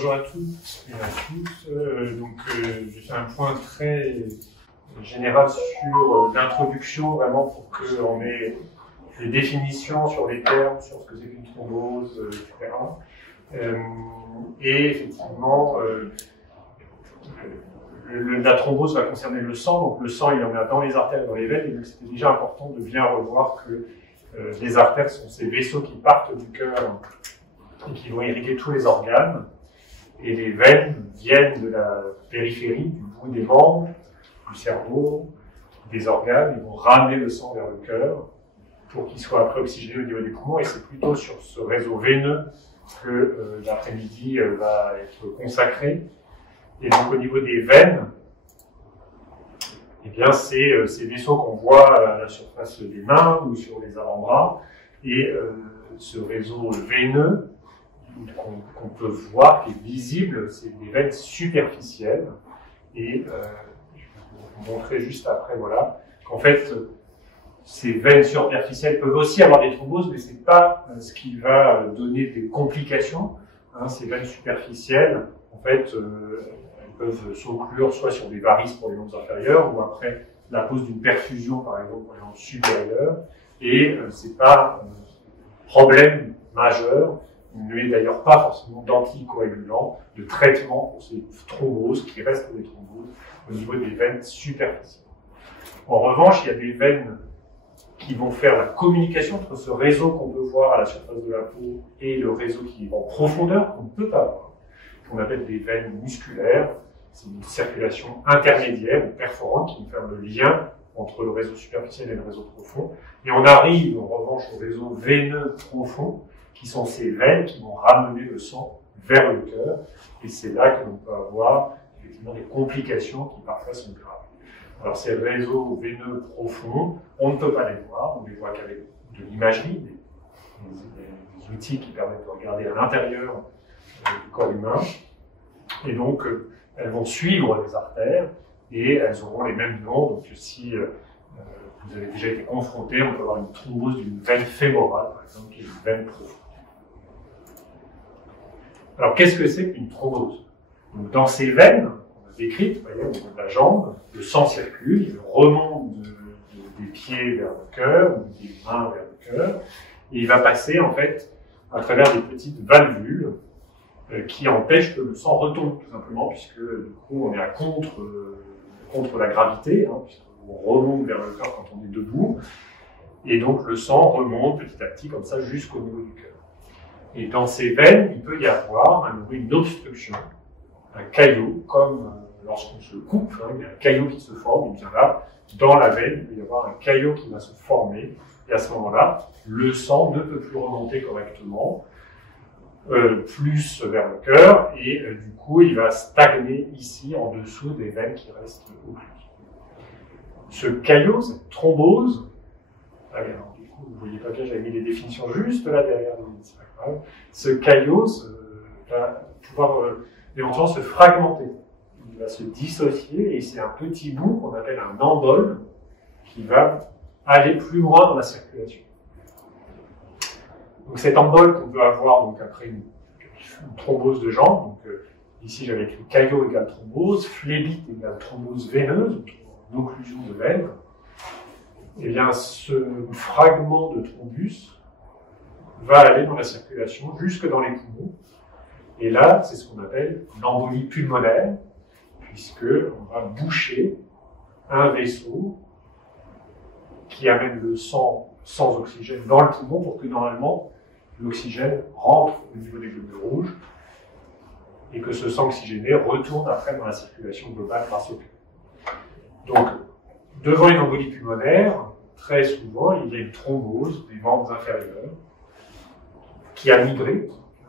Bonjour à toutes et à tous. Je fais un point très général sur l'introduction, vraiment pour qu'on ait des définitions sur les termes, sur ce que c'est qu'une thrombose, etc. Et effectivement, la thrombose va concerner le sang, donc le sang il en a dans les artères et dans les veines, et donc c'était déjà important de bien revoir que les artères sont ces vaisseaux qui partent du cœur et qui vont irriguer tous les organes, et les veines viennent de la périphérie, du bout des membres, du cerveau, des organes, ils vont ramener le sang vers le cœur pour qu'il soit après oxygéné au niveau des poumons, et c'est plutôt sur ce réseau veineux que l'après-midi va être consacré. Et donc au niveau des veines, eh bien c'est ces vaisseaux qu'on voit à la surface des mains ou sur les avant-bras, et ce réseau veineux qu'on peut voir, qui est visible, c'est des veines superficielles, et je vais vous montrer juste après, voilà, qu'en fait ces veines superficielles peuvent aussi avoir des thromboses, mais c'est pas ce qui va donner des complications. Ces veines superficielles, en fait, elles peuvent s'occlure soit sur des varices pour les membres inférieurs, ou après la cause d'une perfusion, par exemple, pour les membres supérieurs, et c'est pas un problème majeur. Il n'y a d'ailleurs pas forcément d'anticoagulants, de traitement pour ces thromboses, qui restent des thromboses, au niveau des veines superficielles. En revanche, il y a des veines qui vont faire la communication entre ce réseau qu'on peut voir à la surface de la peau et le réseau qui est en profondeur, qu'on ne peut pas voir, qu'on appelle des veines musculaires. C'est une circulation intermédiaire ou perforante qui fait le lien entre le réseau superficiel et le réseau profond. Et on arrive en revanche au réseau veineux profond, qui sont ces veines qui vont ramener le sang vers le cœur. Et c'est là que l'on peut avoir effectivement des complications qui parfois sont graves. Alors ces réseaux veineux profonds, on ne peut pas les voir, on les voit qu'avec de l'imagerie, des outils qui permettent de regarder à l'intérieur du corps humain. Et donc elles vont suivre les artères et elles auront les mêmes noms. Donc si vous avez déjà été confronté, on peut avoir une thrombose d'une veine fémorale, par exemple, qui est une veine profonde. Alors qu'est-ce que c'est qu'une thrombose? Donc, dans ces veines, on a décrites, vous voyez, au niveau de la jambe, le sang circule, il remonte des pieds vers le cœur, ou des mains vers le cœur, et il va passer en fait à travers des petites valvules qui empêchent que le sang retombe tout simplement, puisque du coup on est à contre la gravité, puisqu'on remonte vers le cœur quand on est debout, et donc le sang remonte petit à petit comme ça jusqu'au niveau du cœur. Et dans ces veines, il peut y avoir à nouveau une obstruction, un caillot, comme lorsqu'on se coupe, il y a un caillot qui se forme, et bien là, dans la veine, il peut y avoir un caillot qui va se former, et à ce moment-là, le sang ne peut plus remonter correctement, plus vers le cœur, et du coup, il va stagner ici, en dessous des veines qui restent occluses. Ce caillot, cette thrombose, alors, du coup, vous voyez pas bien, j'avais mis les définitions juste là derrière, c'est pas grave. Ce caillot va pouvoir éventuellement se fragmenter. Il va se dissocier et c'est un petit bout qu'on appelle un embole qui va aller plus loin dans la circulation. Donc cet embole qu'on peut avoir donc après une thrombose de jambe, donc ici j'avais écrit caillot égale thrombose, phlébite égale thrombose veineuse, une occlusion de veine. Eh bien, ce fragment de thrombus va aller dans la circulation jusque dans les poumons. Et là, c'est ce qu'on appelle l'embolie pulmonaire, puisqu'on va boucher un vaisseau qui amène le sang sans oxygène dans le poumon pour que normalement l'oxygène rentre au niveau des globules rouges et que ce sang oxygéné retourne après dans la circulation globale grâce au cœur. Donc, devant une embolie pulmonaire, très souvent, il y a une thrombose des membres inférieurs qui a migré,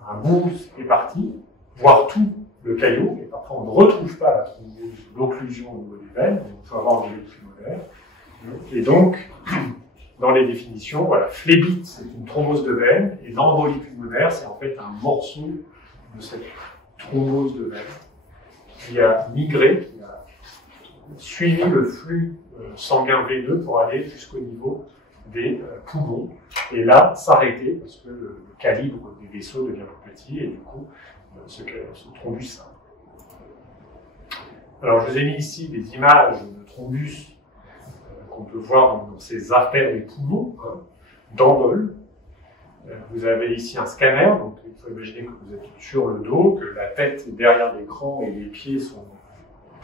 un bout est parti, voire tout le caillot, et parfois on ne retrouve pas la thrombose, l'occlusion au niveau des veines, on peut avoir une embolie pulmonaire. Et donc, dans les définitions, voilà, phlébite, c'est une thrombose de veine, et l'embolie pulmonaire, c'est en fait un morceau de cette thrombose de veine qui a migré, qui a suivi le flux sanguin veineux pour aller jusqu'au niveau des poumons, et là s'arrêter parce que le calibre des vaisseaux devient plus petit et du coup ce thrombus simple. Alors, je vous ai mis ici des images de thrombus qu'on peut voir dans ces artères des poumons, d'embol. Vous avez ici un scanner, donc il faut imaginer que vous êtes sur le dos, que la tête est derrière l'écran et les pieds sont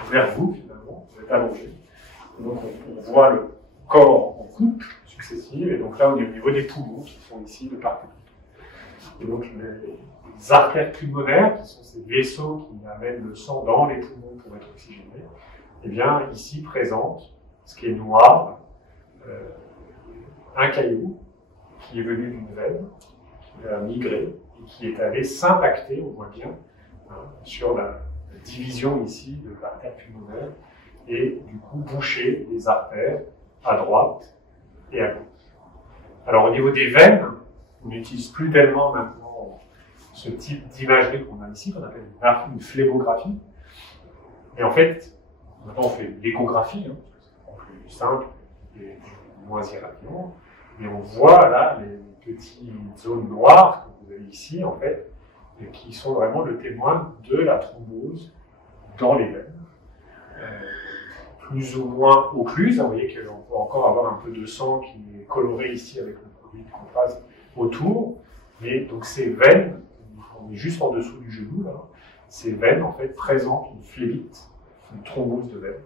vers vous, finalement, vous êtes allongé. Donc on voit le corps en coupe successive, et donc là on est au niveau des poumons qui sont ici de part et d'autre. Et donc les artères pulmonaires, qui sont ces vaisseaux qui amènent le sang dans les poumons pour être oxygéné, eh bien ici présente ce qui est noir, un caillou qui est venu d'une veine, qui a migré et qui est allé s'impacter, on voit bien, sur la division ici de l'artère pulmonaire et du coup boucher les artères à droite et à gauche. Alors au niveau des veines, on n'utilise plus tellement maintenant ce type d'imagerie qu'on a ici, qu'on appelle une phlébographie. Et en fait, maintenant on fait l'échographie, parce que c'est plus simple et moins irradiant. Et on voit là les petites zones noires que vous avez ici, en fait, et qui sont vraiment le témoin de la thrombose dans les veines. Plus ou moins occluse, vous voyez qu'on peut encore avoir un peu de sang qui est coloré ici avec le produit de contraste autour. Mais donc ces veines, on est juste en dessous du genou, là, ces veines en fait présentent une phlébite, une thrombose de veine,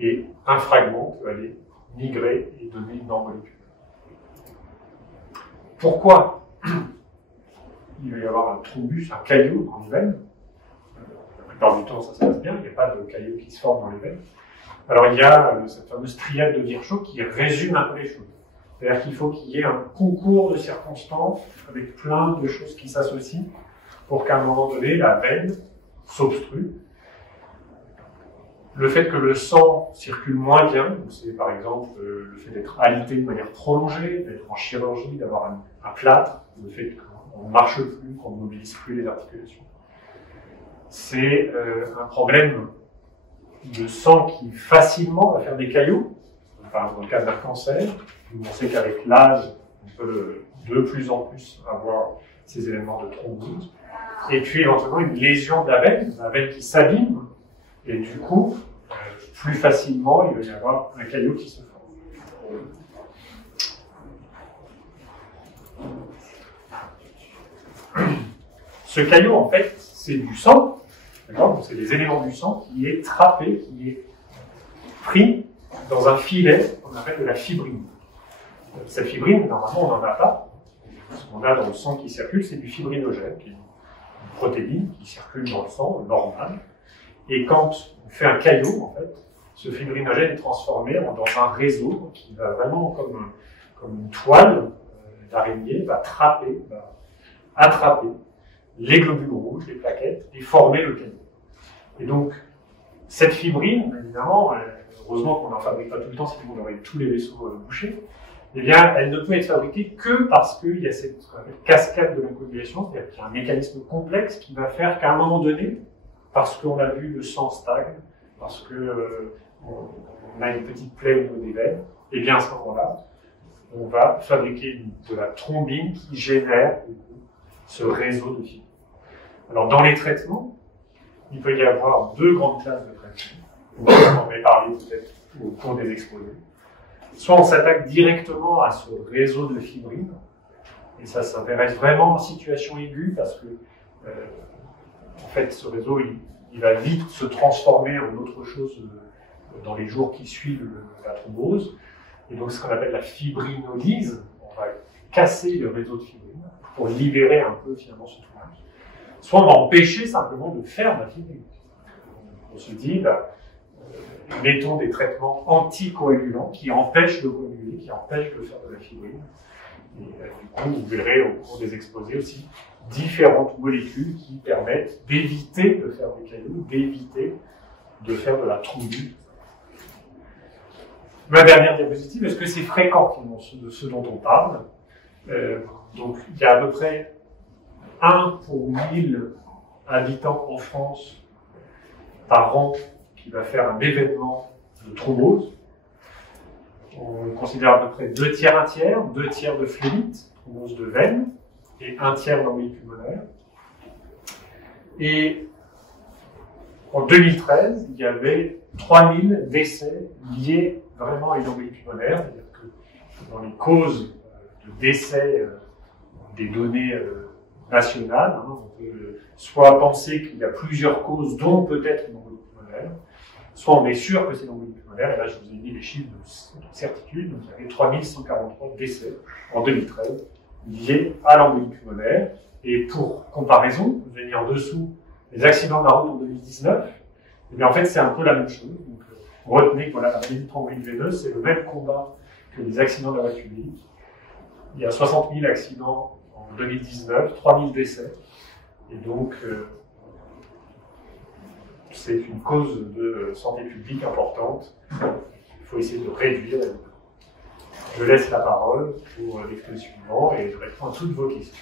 et un fragment peut aller migrer et donner une embolie. Pourquoi il va y avoir un thrombus, un caillou dans les veines? La plupart du temps, ça se passe bien, il n'y a pas de caillou qui se forme dans les veines. Alors il y a cette fameuse triade de Virchow qui résume un peu les choses. C'est-à-dire qu'il faut qu'il y ait un concours de circonstances avec plein de choses qui s'associent pour qu'à un moment donné, la veine s'obstrue. Le fait que le sang circule moins bien, c'est par exemple le fait d'être alité de manière prolongée, d'être en chirurgie, d'avoir un plâtre, le fait qu'on ne marche plus, qu'on ne mobilise plus les articulations. C'est un problème de sang qui facilement va faire des cailloux. Par exemple, dans le cas d'un cancer, on sait qu'avec l'âge, on peut de plus en plus avoir ces éléments de thrombose. Et puis éventuellement une lésion de la veine qui s'abîme, et du coup, plus facilement, il va y avoir un caillou qui se forme. Ce caillou, en fait, c'est du sang, d'accord? C'est des éléments du sang qui est trappé, qui est pris dans un filet qu'on appelle de la fibrine. Cette fibrine, normalement, on n'en a pas. Ce qu'on a dans le sang qui circule, c'est du fibrinogène, qui est une protéine qui circule dans le sang, normal. Et quand on fait un caillou, en fait, ce fibrinogène est transformé dans un réseau qui va vraiment, comme une toile d'araignée, va attraper les globules rouges, les plaquettes, et former le caillou. Et donc, cette fibrine, évidemment, heureusement qu'on n'en fabrique pas tout le temps, sinon on aurait tous les vaisseaux bouchés, eh bien, elle ne peut être fabriquée que parce qu'il y a cette cascade de la coagulation, c'est-à-dire qu'il y a un mécanisme complexe qui va faire qu'à un moment donné, parce qu'on a vu le sang stagne, parce que on a une petite plaie au niveau des veines, et bien à ce moment-là, on va fabriquer de la thrombine qui génère ce réseau de fibres. Alors dans les traitements, il peut y avoir deux grandes classes de traitements. On en avait parlé peut-être au cours des exposés. Soit on s'attaque directement à ce réseau de fibrines, et ça s'intéresse vraiment en situation aiguë parce que en fait ce réseau il va vite se transformer en autre chose dans les jours qui suivent la thrombose. Et donc ce qu'on appelle la fibrinolyse, on va casser le réseau de fibrine pour libérer un peu finalement ce thrombus. Soit on va empêcher simplement de faire la fibrine. On se dit, mettons des traitements anticoagulants qui empêchent de coaguler, qui empêchent de faire de la fibrine. Et du coup, vous verrez au cours des exposés aussi différentes molécules qui permettent d'éviter de faire des cailloux, d'éviter de faire de la thrombose. Ma dernière diapositive, est-ce que c'est fréquent finalement de ce dont on parle? Donc il y a à peu près 1 pour 1000 habitants en France par an qui va faire un événement de thrombose. On considère à peu près 2 tiers, 1 tiers, 2 tiers de phlébite, thrombose de veine, et 1 tiers d'embolie pulmonaire. Et en 2013, il y avait 3000 décès liés vraiment à une embolie pulmonaire, c'est-à-dire que dans les causes de décès des données nationales, on peut soit penser qu'il y a plusieurs causes, dont peut-être une embolie pulmonaire, soit on est sûr que c'est une embolie pulmonaire, et là je vous ai mis les chiffres de certitude, donc il y avait 3143 décès en 2013 liés à l'embolie pulmonaire, et pour comparaison, vous avez mis en dessous les accidents de la route en 2019, et bien en fait c'est un peu la même chose. Donc, retenez que voilà, la maladie de thrombolyse veineuse, c'est le même combat que les accidents de la voie publique. Il y a 60 000 accidents en 2019, 3 000 décès, et donc c'est une cause de santé publique importante. Il faut essayer de réduire. Je laisse la parole pour l'exposé suivant et je réponds à toutes vos questions.